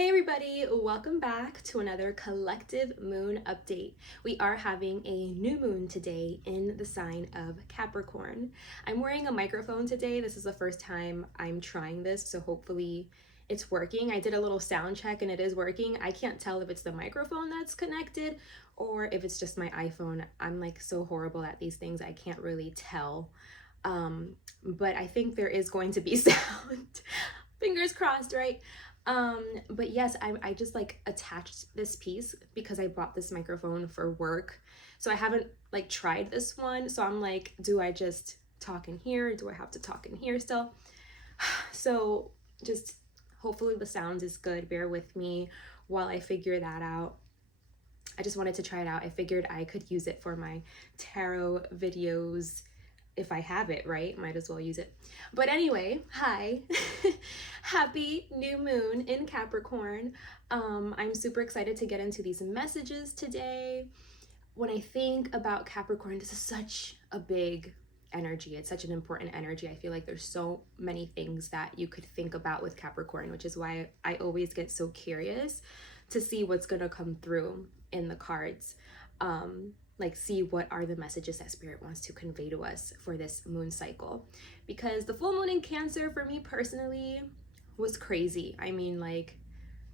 Hey everybody, welcome back to another collective moon update. We are having a new moon today in the sign of Capricorn. I'm wearing a microphone today. This is the first time I'm trying this, so hopefully it's working. I did a little sound check and it is working. I can't tell if it's the microphone that's connected or if it's just my iPhone. I'm like so horrible at these things, I can't really tell. But I think there is going to be sound. Fingers crossed, right? But yes, I just like attached this piece because I bought this microphone for work. So I haven't like tried this one. So I'm like, do I just talk in here? Do I have to talk in here still? So just hopefully the sound is good. Bear with me while I figure that out. I just wanted to try it out. I figured I could use it for my tarot videos. If I have it, right? Might as well use it. But anyway, hi. Happy new moon in Capricorn. I'm super excited to get into these messages today. When I think about Capricorn, this is such a big energy. It's such an important energy. I feel like there's so many things that you could think about with Capricorn, which is why I always get so curious to see what's going to come through in the cards. Like see what are the messages that spirit wants to convey to us for this moon cycle, because the full moon in Cancer for me personally was crazy. I mean, like,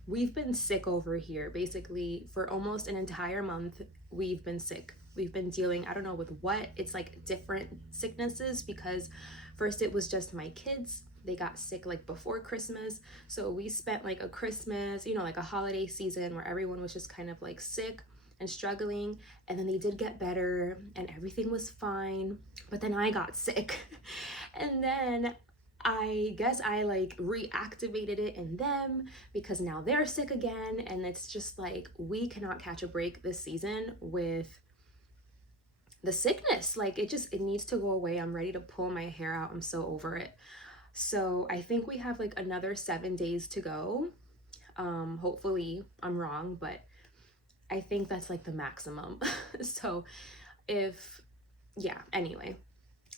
we've been sick over here basically for almost an entire month. We've been sick. We've been dealing, I don't know with what, it's like different sicknesses, because first it was just my kids. They got sick like before Christmas, so we spent like a Christmas, like a holiday season where everyone was just kind of like sick and struggling, and then they did get better and everything was fine, but then I got sick and then I guess I like reactivated it in them because now they're sick again, and it's just like we cannot catch a break this season with the sickness. Like it needs to go away. I'm ready to pull my hair out. I'm so over it. So I think we have like another 7 days to go. Hopefully I'm wrong, but I think that's like the maximum. So anyway,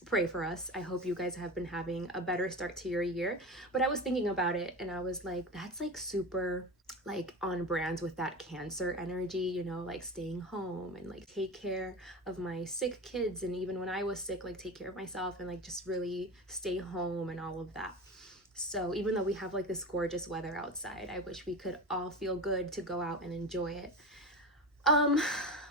pray for us. I hope you guys have been having a better start to your year. But I was thinking about it and I was like, that's like super like on brand with that Cancer energy, like staying home and like take care of my sick kids. And even when I was sick, like take care of myself and like just really stay home and all of that. So even though we have like this gorgeous weather outside, I wish we could all feel good to go out and enjoy it.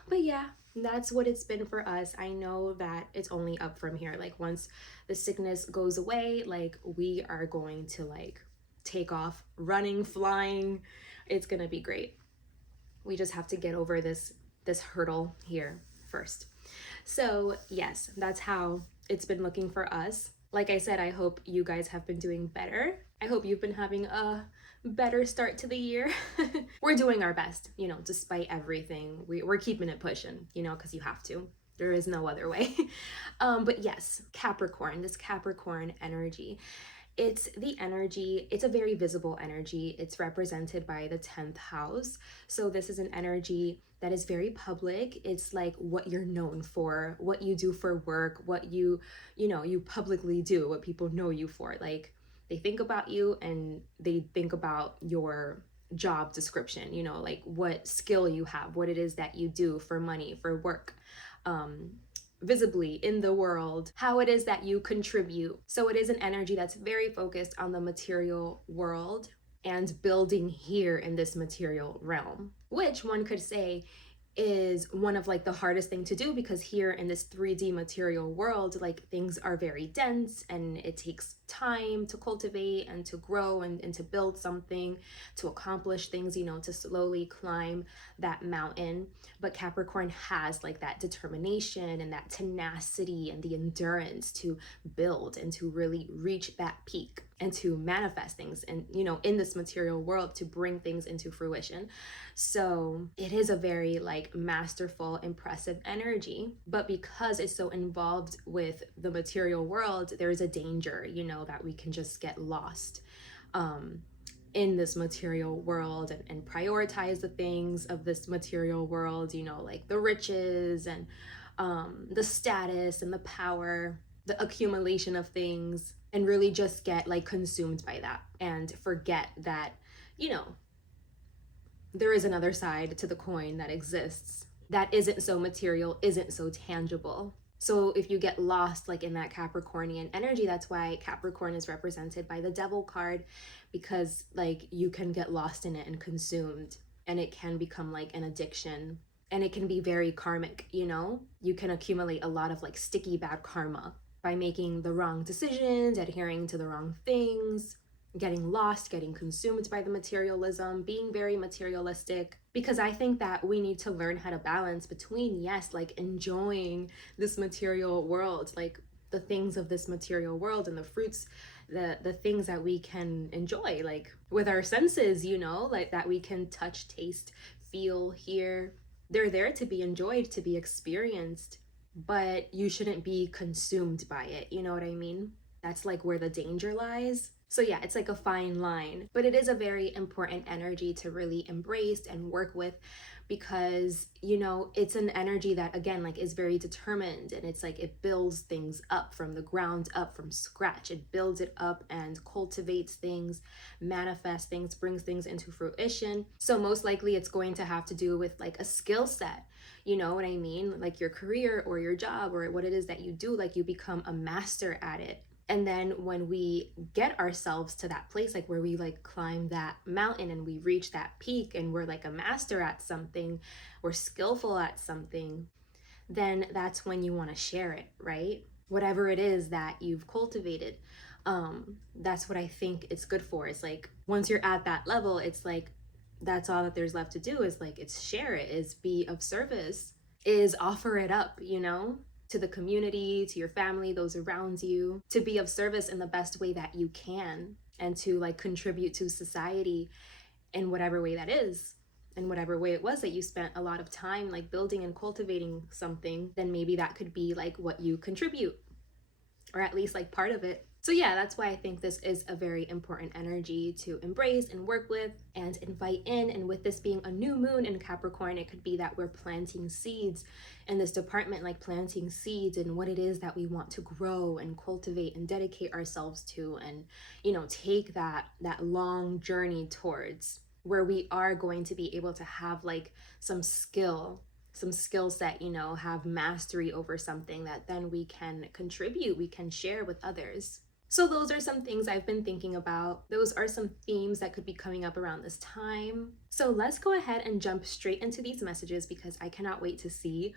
But yeah, that's what it's been for us. I know that it's only up from here. Like once the sickness goes away, like we are going to like take off running, flying. It's gonna be great. We just have to get over this hurdle here first. So yes, that's how it's been looking for us. Like I said, I hope you guys have been doing better. I hope you've been having a better start to the year. We're doing our best, despite everything. We're keeping it pushing, because you have to. There is no other way. But yes, Capricorn, this Capricorn energy. It's the energy, it's a very visible energy. It's represented by the 10th house. So this is an energy that is very public. It's like what you're known for, what you do for work, what you publicly do, what people know you for. Like they think about you and they think about your job description, like what skill you have, what it is that you do for money, for work. Visibly in the world, how it is that you contribute. So it is an energy that's very focused on the material world and building here in this material realm, which one could say is one of like the hardest thing to do, because here in this 3D material world, like things are very dense and it takes time to cultivate and to grow and to build something, to accomplish things, to slowly climb that mountain. But Capricorn has like that determination and that tenacity and the endurance to build and to really reach that peak and to manifest things and in this material world, to bring things into fruition. So it is a very like masterful, impressive energy, but because it's so involved with the material world, there's a danger, that we can just get lost in this material world and prioritize the things of this material world, like the riches and the status and the power, the accumulation of things, and really just get like consumed by that and forget that, there is another side to the coin that exists that isn't so material, isn't so tangible. So if you get lost like in that Capricornian energy, that's why Capricorn is represented by the Devil card, because like you can get lost in it and consumed, and it can become like an addiction, and it can be very karmic, you know? You can accumulate a lot of like sticky bad karma by making the wrong decisions, adhering to the wrong things, getting lost, getting consumed by the materialism, being very materialistic. Because I think that we need to learn how to balance between, yes, like enjoying this material world, like the things of this material world and the fruits, the things that we can enjoy, like with our senses, you know, like that we can touch, taste, feel, hear. They're there to be enjoyed, to be experienced, but you shouldn't be consumed by it. You know what I mean? That's like where the danger lies. So yeah, it's like a fine line, but it is a very important energy to really embrace and work with, because you know, it's an energy that again like is very determined, and it's like it builds things up from the ground up, from scratch. It builds it up and cultivates things, manifests things, brings things into fruition. So most likely it's going to have to do with like a skill set. You know what I mean? Like your career or your job or what it is that you do, like you become a master at it. And then when we get ourselves to that place, like where we like climb that mountain and we reach that peak and we're like a master at something, we're skillful at something, then that's when you want to share it, right? Whatever it is that you've cultivated. That's what I think it's good for. It's like once you're at that level, it's like that's all that there's left to do, is like it's share it, is be of service, is offer it up, you know, to the community, to your family, those around you, to be of service in the best way that you can, and to like contribute to society in whatever way that is. In whatever way it was that you spent a lot of time like building and cultivating something, then maybe that could be like what you contribute, or at least like part of it. So yeah, that's why I think this is a very important energy to embrace and work with and invite in. And with this being a new moon in Capricorn, it could be that we're planting seeds in this department, like planting seeds in what it is that we want to grow and cultivate and dedicate ourselves to, and you know, take that long journey towards where we are going to be able to have like some skill set, you know, have mastery over something that then we can contribute, we can share with others. So those are some things I've been thinking about. Those are some themes that could be coming up around this time. So let's go ahead and jump straight into these messages, because I cannot wait to see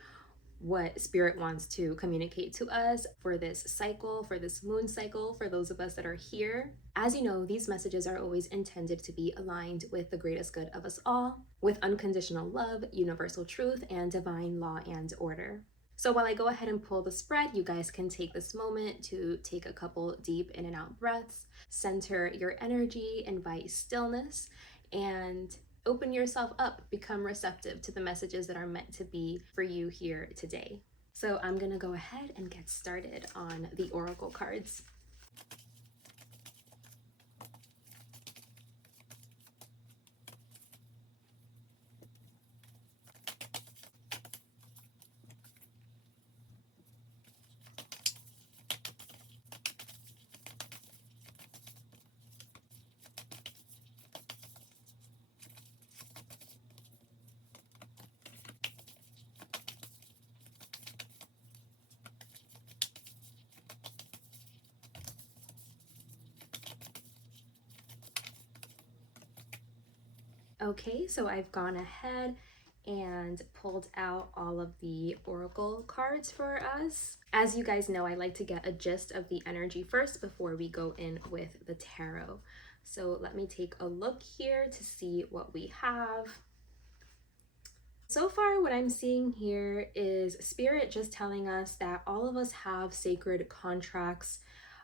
what Spirit wants to communicate to us for this cycle, for this moon cycle, for those of us that are here. As you know, these messages are always intended to be aligned with the greatest good of us all, with unconditional love, universal truth, and divine law and order. So while I go ahead and pull the spread, you guys can take this moment to take a couple deep in and out breaths, center your energy, invite stillness, and open yourself up, become receptive to the messages that are meant to be for you here today. So I'm gonna go ahead and get started on the oracle cards. Okay, so I've gone ahead and pulled out all of the oracle cards for us. As you guys know, I like to get a gist of the energy first before we go in with the tarot. So let me take a look here to see what we have. So far, what I'm seeing here is Spirit just telling us that all of us have sacred contracts,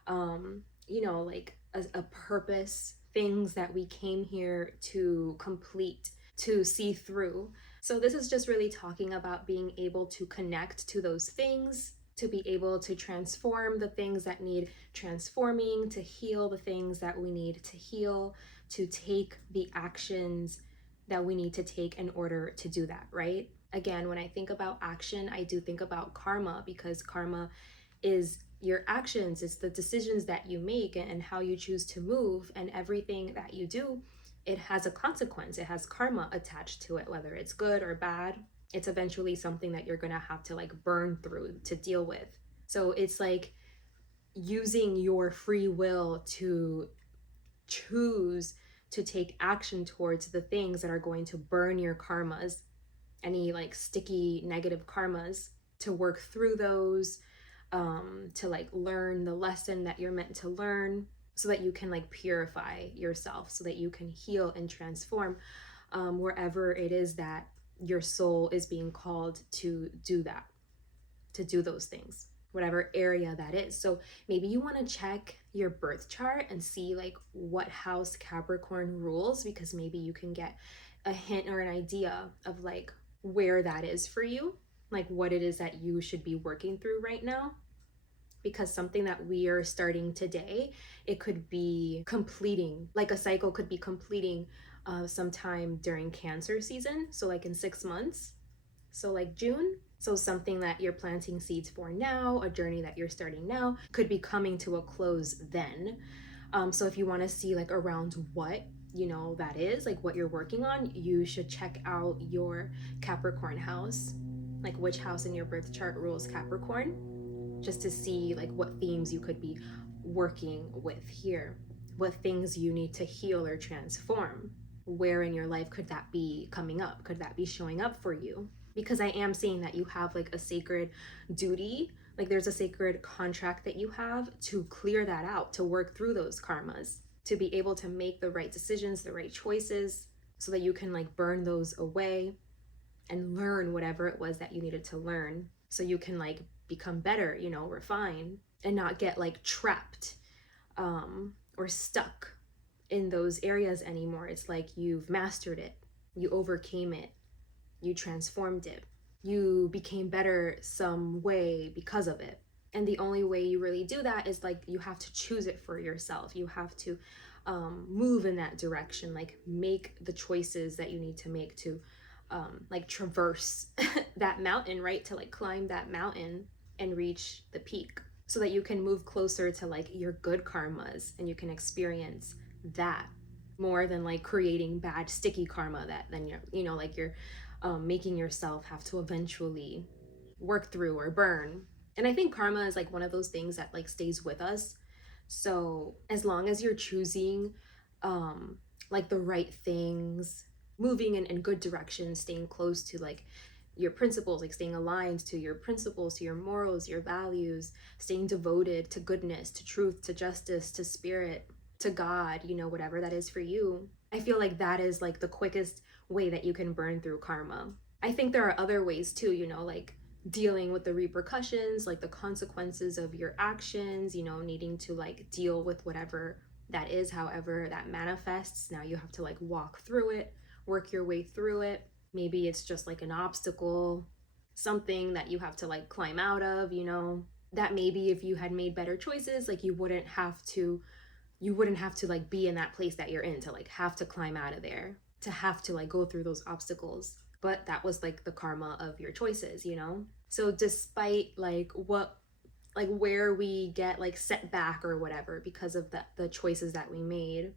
you know, like a purpose, things that we came here to complete, to see through. So this is just really talking about being able to connect to those things, to be able to transform the things that need transforming, to heal the things that we need to heal, to take the actions that we need to take in order to do that, right? Again, when I think about action, I do think about karma, because karma is your actions, it's the decisions that you make and how you choose to move, and everything that you do it has a consequence. It has karma attached to it, whether it's good or bad. It's eventually something that you're gonna have to like burn through to deal with. So it's like using your free will to choose to take action towards the things that are going to burn your karmas, any like sticky negative karmas, to work through those, to like learn the lesson that you're meant to learn, so that you can like purify yourself, so that you can heal and transform, wherever it is that your soul is being called to do that, to do those things, whatever area that is. So maybe you want to check your birth chart and see like what house Capricorn rules, because maybe you can get a hint or an idea of like where that is for you, like what it is that you should be working through right now. Because something that we are starting today, it could be completing, like a cycle could be completing sometime during Cancer season, so like in 6 months, so like June. So something that you're planting seeds for now, a journey that you're starting now, could be coming to a close then. So if you want to see like around what, you know, that is, like what you're working on, you should check out your Capricorn house, like which house in your birth chart rules Capricorn, just to see like what themes you could be working with here, what things you need to heal or transform. Where in your life could that be coming up? Could that be showing up for you? Because I am seeing that you have like a sacred duty, like there's a sacred contract that you have to clear that out, to work through those karmas, to be able to make the right decisions, the right choices, so that you can like burn those away and learn whatever it was that you needed to learn, so you can like become better, you know, refine, and not get like trapped or stuck in those areas anymore. It's like you've mastered it, you overcame it, you transformed it, you became better some way because of it. And the only way you really do that is like you have to choose it for yourself. You have to move in that direction, like make the choices that you need to make to like traverse that mountain, right? To like climb that mountain and reach the peak, so that you can move closer to like your good karmas and you can experience that more than like creating bad sticky karma that then you're, you know, like you're making yourself have to eventually work through or burn. And I think karma is like one of those things that like stays with us. So as long as you're choosing like the right things, moving in good directions, staying close to like your principles, like staying aligned to your principles, to your morals, your values, staying devoted to goodness, to truth, to justice, to spirit, to God, you know, whatever that is for you. I feel like that is like the quickest way that you can burn through karma. I think there are other ways too, you know, like dealing with the repercussions, like the consequences of your actions, you know, needing to like deal with whatever that is, however that manifests. Now you have to like walk through it, work your way through it. Maybe it's just like an obstacle, something that you have to like climb out of, you know, that maybe if you had made better choices, like you wouldn't have to like be in that place that you're in, to like have to climb out of there, to have to like go through those obstacles. But that was like the karma of your choices, you know? So despite like what, like where we get like set back or whatever because of the choices that we made,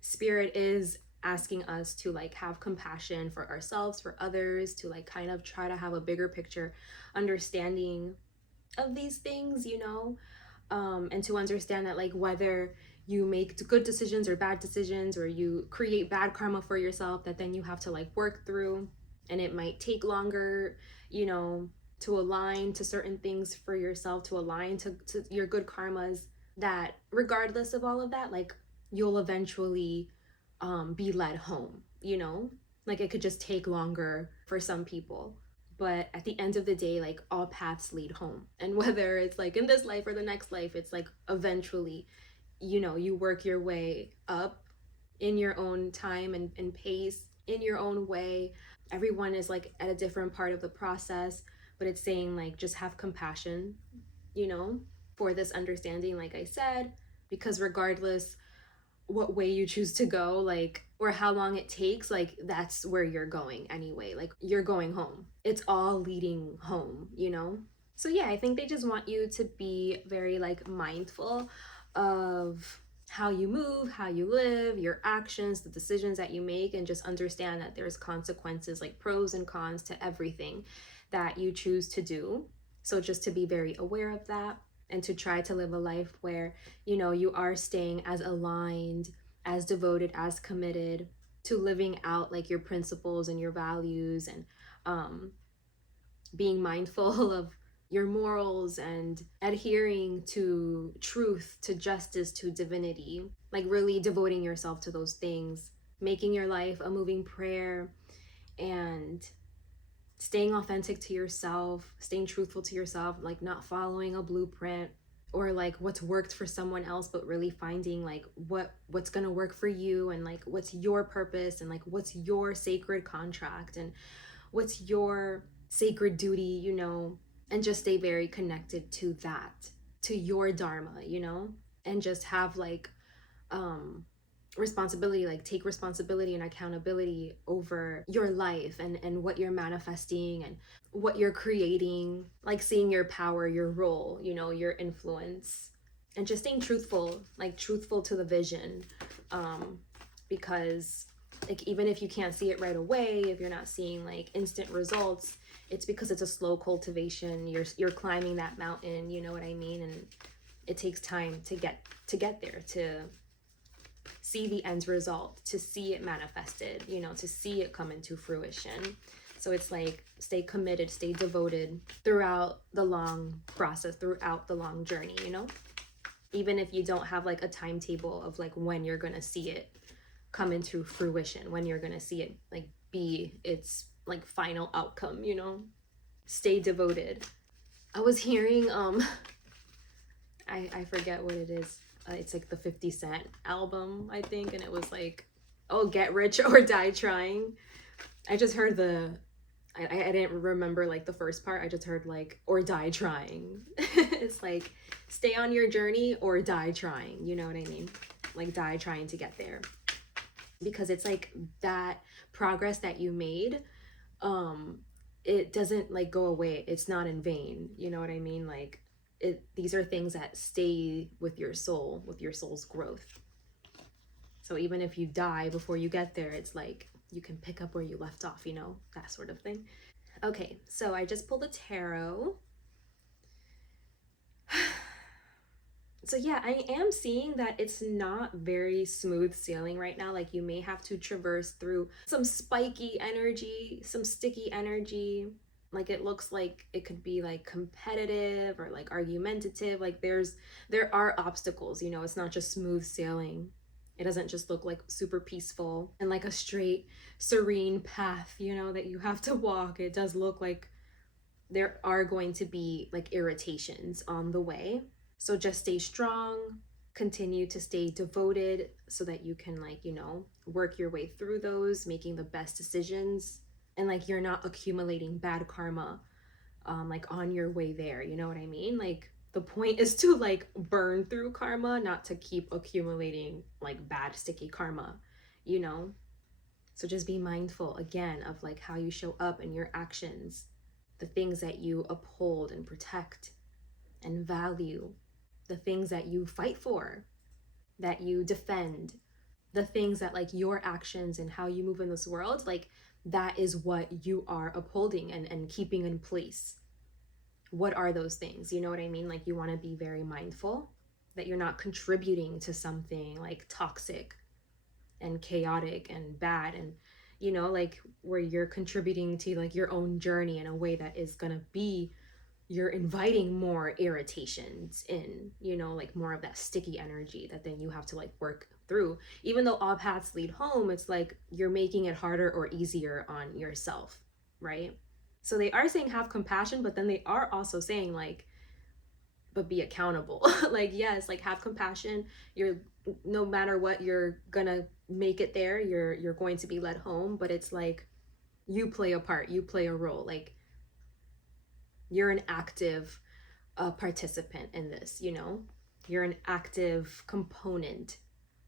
spirit is asking us to like have compassion for ourselves, for others, to like kind of try to have a bigger picture understanding of these things, you know, and to understand that like whether you make good decisions or bad decisions, or you create bad karma for yourself that then you have to like work through, and it might take longer, you know, to align to certain things for yourself, to align to your good karmas, that regardless of all of that, like you'll eventually be led home, you know? Like it could just take longer for some people. But at the end of the day, like all paths lead home. And whether it's like in this life or the next life, it's like eventually, you know, you work your way up in your own time and pace, in your own way. Everyone is like at a different part of the process, but it's saying like just have compassion, you know, for this understanding, like I said, because regardless what way you choose to go, like, or how long it takes, like that's where you're going anyway. Like you're going home, it's all leading home, you know? So yeah, I think they just want you to be very like mindful of how you move, how you live, your actions, the decisions that you make, and just understand that there's consequences, like pros and cons to everything that you choose to do. So just to be very aware of that, and to try to live a life where, you know, you are staying as aligned, as devoted, as committed to living out like your principles and your values, and um being mindful of your morals and adhering to truth, to justice, to divinity, like really devoting yourself to those things, making your life a moving prayer, and staying authentic to yourself, staying truthful to yourself, like not following a blueprint or like what's worked for someone else, but really finding like what's going to work for you, and like what's your purpose, and like what's your sacred contract, and what's your sacred duty, you know, and just stay very connected to that, to your dharma, you know, and just have like responsibility, like take responsibility and accountability over your life, and what you're manifesting and what you're creating, like seeing your power, your role, you know, your influence, and just staying truthful, like truthful to the vision. Because like even if you can't see it right away, if you're not seeing like instant results, it's because it's a slow cultivation. You're climbing that mountain, you know what I mean? And it takes time to get there, to see the end result, to see it manifested, you know, to see it come into fruition. So it's like stay committed, stay devoted throughout the long process, throughout the long journey, you know? Even if you don't have like a timetable of like when you're going to see it come into fruition, when you're going to see it like be its like final outcome, you know? Stay devoted. I was hearing I forget what it is. It's like the 50 Cent album, I think, and it was like, oh, get rich or die trying. I just heard I didn't remember like the first part. I just heard like, or die trying. It's like, stay on your journey or die trying, you know what I mean? Like die trying to get there. Because it's like that progress that you made, it doesn't like go away. It's not in vain, you know what I mean? Like these are things that stay with your soul, with your soul's growth. So even if you die before you get there, it's like you can pick up where you left off, you know, that sort of thing. Okay, so I just pulled a tarot. So yeah, I am seeing that it's not very smooth sailing right now. Like you may have to traverse through some spiky energy, some sticky energy. Like it looks like it could be like competitive or like argumentative. Like there are obstacles, you know, it's not just smooth sailing. It doesn't just look like super peaceful and like a straight, serene path, you know, that you have to walk. It does look like there are going to be like irritations on the way. So just stay strong, continue to stay devoted so that you can like, you know, work your way through those, making the best decisions, and like you're not accumulating bad karma like on your way there, you know what I mean? Like the point is to like burn through karma, not to keep accumulating like bad sticky karma, you know? So just be mindful again of like how you show up in your actions, the things that you uphold and protect and value, the things that you fight for, that you defend, the things that like your actions and how you move in this world, like that is what you are upholding and keeping in place. What are those things? You know what I mean? Like you want to be very mindful that you're not contributing to something like toxic and chaotic and bad, and you know, like where you're contributing to like your own journey in a way that is gonna be, you're inviting more irritations in, you know, like more of that sticky energy that then you have to like work through. Even though all paths lead home, it's like you're making it harder or easier on yourself, right? So they are saying have compassion, but then they are also saying like, but be accountable. Like, yes, like have compassion. You're, no matter what, you're gonna make it there. You're going to be led home, but it's like you play a part, you play a role. Like you're an active participant in this, you know? You're an active component.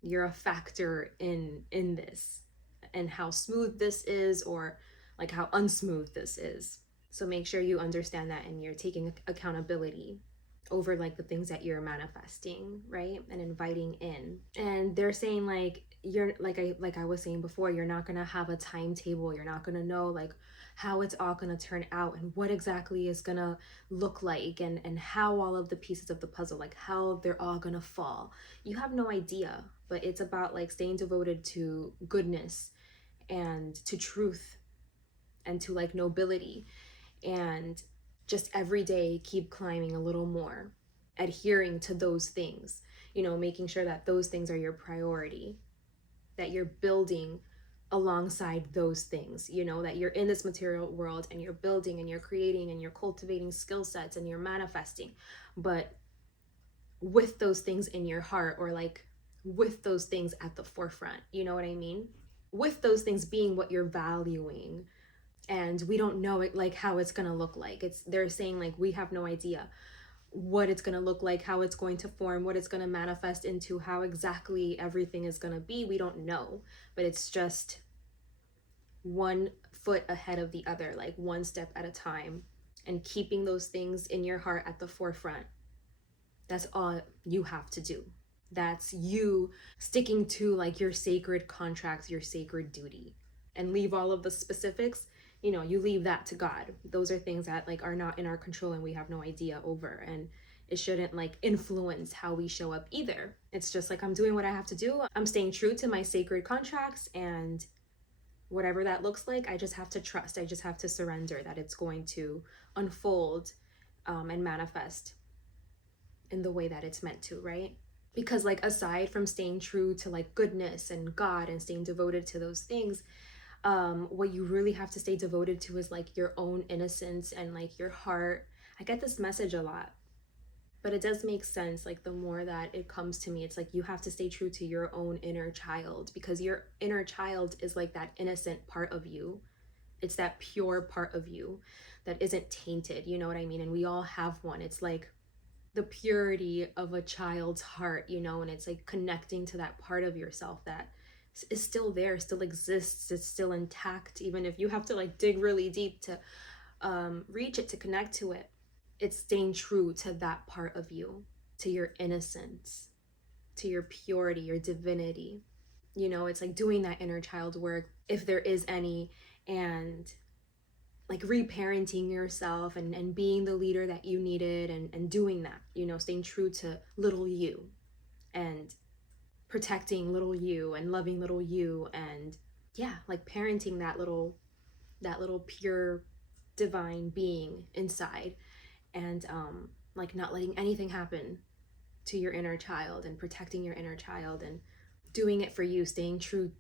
You're a factor in this, and how smooth this is, or like how unsmooth this is. So make sure you understand that and you're taking accountability over like the things that you're manifesting, right? And inviting in. And they're saying like you're like I was saying before, you're not going to have a timetable. You're not going to know like how it's all going to turn out and what exactly is going to look like, and how all of the pieces of the puzzle, like how they're all going to fall. You have no idea, but it's about like staying devoted to goodness and to truth and to like nobility, and just every day keep climbing a little more, adhering to those things, making sure that those things are your priority, that you're building alongside those things, that you're in this material world and you're building and you're creating and you're cultivating skill sets and you're manifesting, but with those things in your heart, or like with those things at the forefront, you know what I mean? With those things being what you're valuing. And we don't know it, like how it's going to look like. They're saying like we have no idea what it's going to look like, how it's going to form, what it's going to manifest into, how exactly everything is going to be. We don't know, but it's just one foot ahead of the other, like one step at a time, and keeping those things in your heart at the forefront. That's all you have to do. That's you sticking to like your sacred contracts, your sacred duty, and leave all of the specifics. You leave that to God. Those are things that like are not in our control and we have no idea over, and it shouldn't like influence how we show up either. It's just like I'm doing what I have to do. I'm staying true to my sacred contracts, and whatever that looks like, I just have to trust. I just have to surrender that it's going to unfold and manifest in the way that it's meant to, right? Because like aside from staying true to like goodness and God and staying devoted to those things, what you really have to stay devoted to is like your own innocence and like your heart. I get this message a lot, but it does make sense. Like the more that it comes to me, it's like you have to stay true to your own inner child, because your inner child is like that innocent part of you. It's that pure part of you that isn't tainted, you know what I mean? And we all have one. It's like the purity of a child's heart, and it's like connecting to that part of yourself that is still there, still exists, it's still intact, even if you have to like dig really deep to reach it, to connect to it. It's staying true to that part of you, to your innocence, to your purity, your divinity. It's like doing that inner child work, if there is any, and like reparenting yourself, and being the leader that you needed, and doing that, staying true to little you, and protecting little you, and loving little you, and yeah, like parenting that little pure divine being inside, and like not letting anything happen to your inner child, and protecting your inner child, and doing it for you, staying true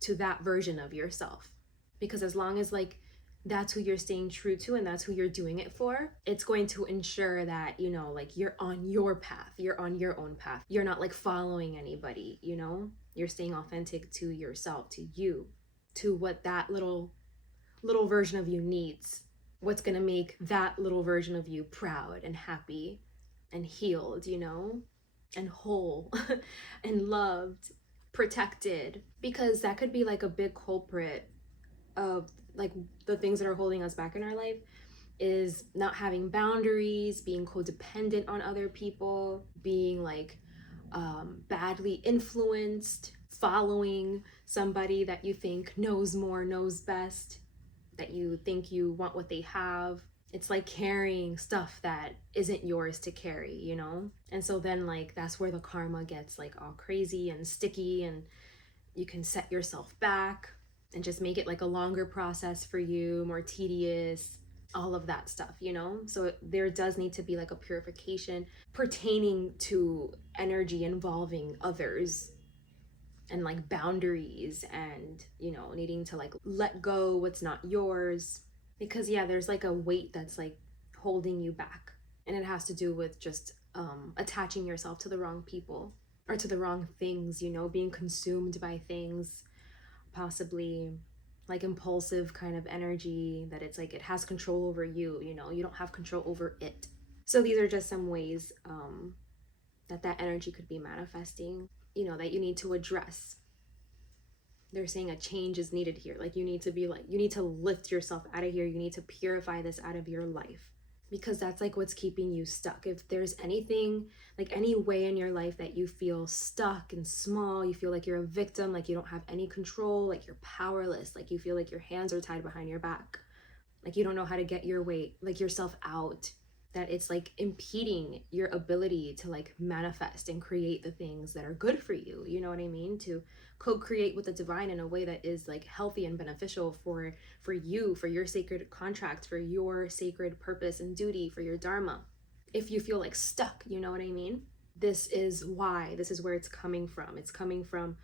to that version of yourself. Because as long as like that's who you're staying true to and that's who you're doing it for, it's going to ensure that, like you're on your path, you're on your own path. You're not like following anybody, you're staying authentic to yourself, to you, to what that little version of you needs, what's going to make that little version of you proud and happy and healed, and whole and loved, protected. Because that could be like a big culprit of like the things that are holding us back in our life, is not having boundaries, being codependent on other people, being like badly influenced, following somebody that you think knows more, knows best, that you think you want what they have. It's like carrying stuff that isn't yours to carry, And so then like that's where the karma gets like all crazy and sticky, and you can set yourself back and just make it like a longer process for you, more tedious, all of that stuff, So there does need to be like a purification pertaining to energy involving others, and like boundaries, and needing to like let go what's not yours. Because yeah, there's like a weight that's like holding you back, and it has to do with just attaching yourself to the wrong people or to the wrong things, being consumed by things, possibly like impulsive kind of energy, that it's like it has control over you, you don't have control over it. So these are just some ways that energy could be manifesting, that you need to address. They're saying a change is needed here. Like you need to lift yourself out of here. You need to purify this out of your life. because that's like what's keeping you stuck. If there's anything, like any way in your life that you feel stuck and small, you feel like you're a victim, like you don't have any control, like you're powerless, like you feel like your hands are tied behind your back, like you don't know how to get your weight, like yourself out, that it's like impeding your ability to like manifest and create the things that are good for you, you know what I mean, to co-create with the divine in a way that is like healthy and beneficial for you, for your sacred contract, for your sacred purpose and duty, for your dharma. If you feel like stuck, you know what I mean, this is why, this is where it's coming from. It's coming from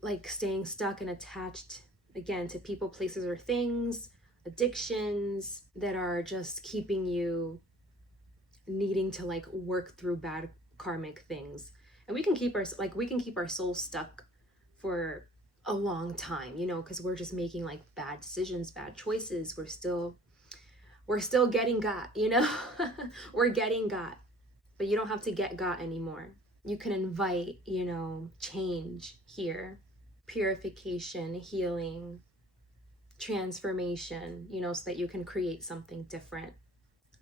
like staying stuck and attached again to people, places, or things, addictions that are just keeping you needing to like work through bad karmic things. And we can keep our soul stuck for a long time, you know, because we're just making like bad decisions, bad choices. We're still getting got, you know. We're getting got, but you don't have to get got anymore. You can invite, you know, change here, purification, healing, transformation, you know, so that you can create something different,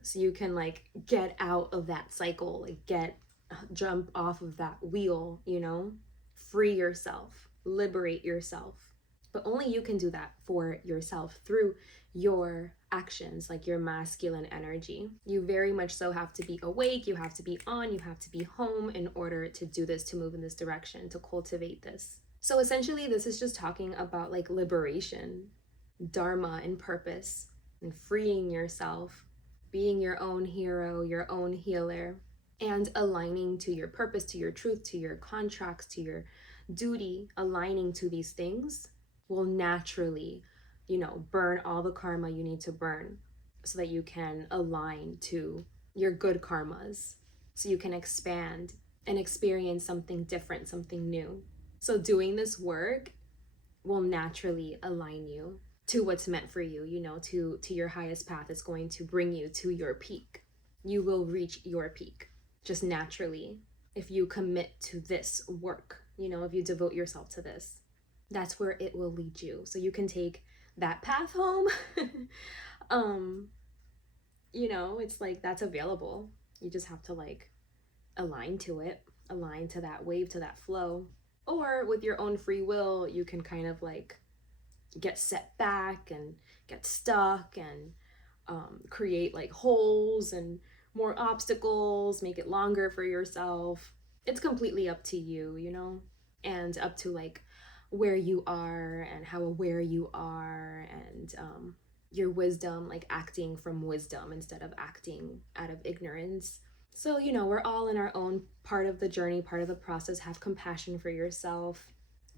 so you can like get out of that cycle, like jump off of that wheel, you know, free yourself, liberate yourself. But only you can do that for yourself through your actions, like your masculine energy. You very much so have to be awake, you have to be on, you have to be home in order to do this, to move in this direction, to cultivate this. So essentially, this is just talking about like liberation, dharma, and purpose, and freeing yourself, being your own hero, your own healer, and aligning to your purpose, to your truth, to your contracts, to your duty. Aligning to these things will naturally, you know, burn all the karma you need to burn so that you can align to your good karmas, so you can expand and experience something different, something new. So doing this work will naturally align you to what's meant for you, you know, to your highest path. It's going to bring you to your peak. You will reach your peak just naturally if you commit to this work, you know, if you devote yourself to this. That's where it will lead you. So you can take that path home. You know, it's like that's available. You just have to like align to it, align to that wave, to that flow. Or with your own free will, you can kind of like get set back and get stuck and create like holes and more obstacles, make it longer for yourself. It's completely up to you, you know, and up to like where you are and how aware you are, and your wisdom, like acting from wisdom instead of acting out of ignorance. So, you know, we're all in our own part of the journey, part of the process. Have compassion for yourself,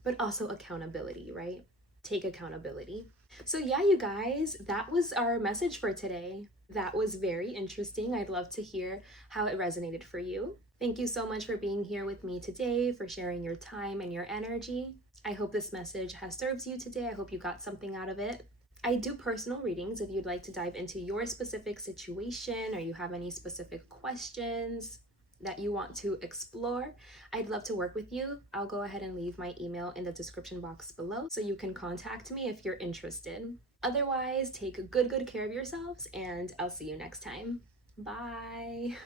but also accountability, right? Take accountability. So yeah, you guys, that was our message for today. That was very interesting. I'd love to hear how it resonated for you. Thank you so much for being here with me today, for sharing your time and your energy. I hope this message has served you today. I hope you got something out of it. I do personal readings if you'd like to dive into your specific situation or you have any specific questions that you want to explore. I'd love to work with you. I'll go ahead and leave my email in the description box below so you can contact me if you're interested. Otherwise, take good care of yourselves, and I'll see you next time. Bye.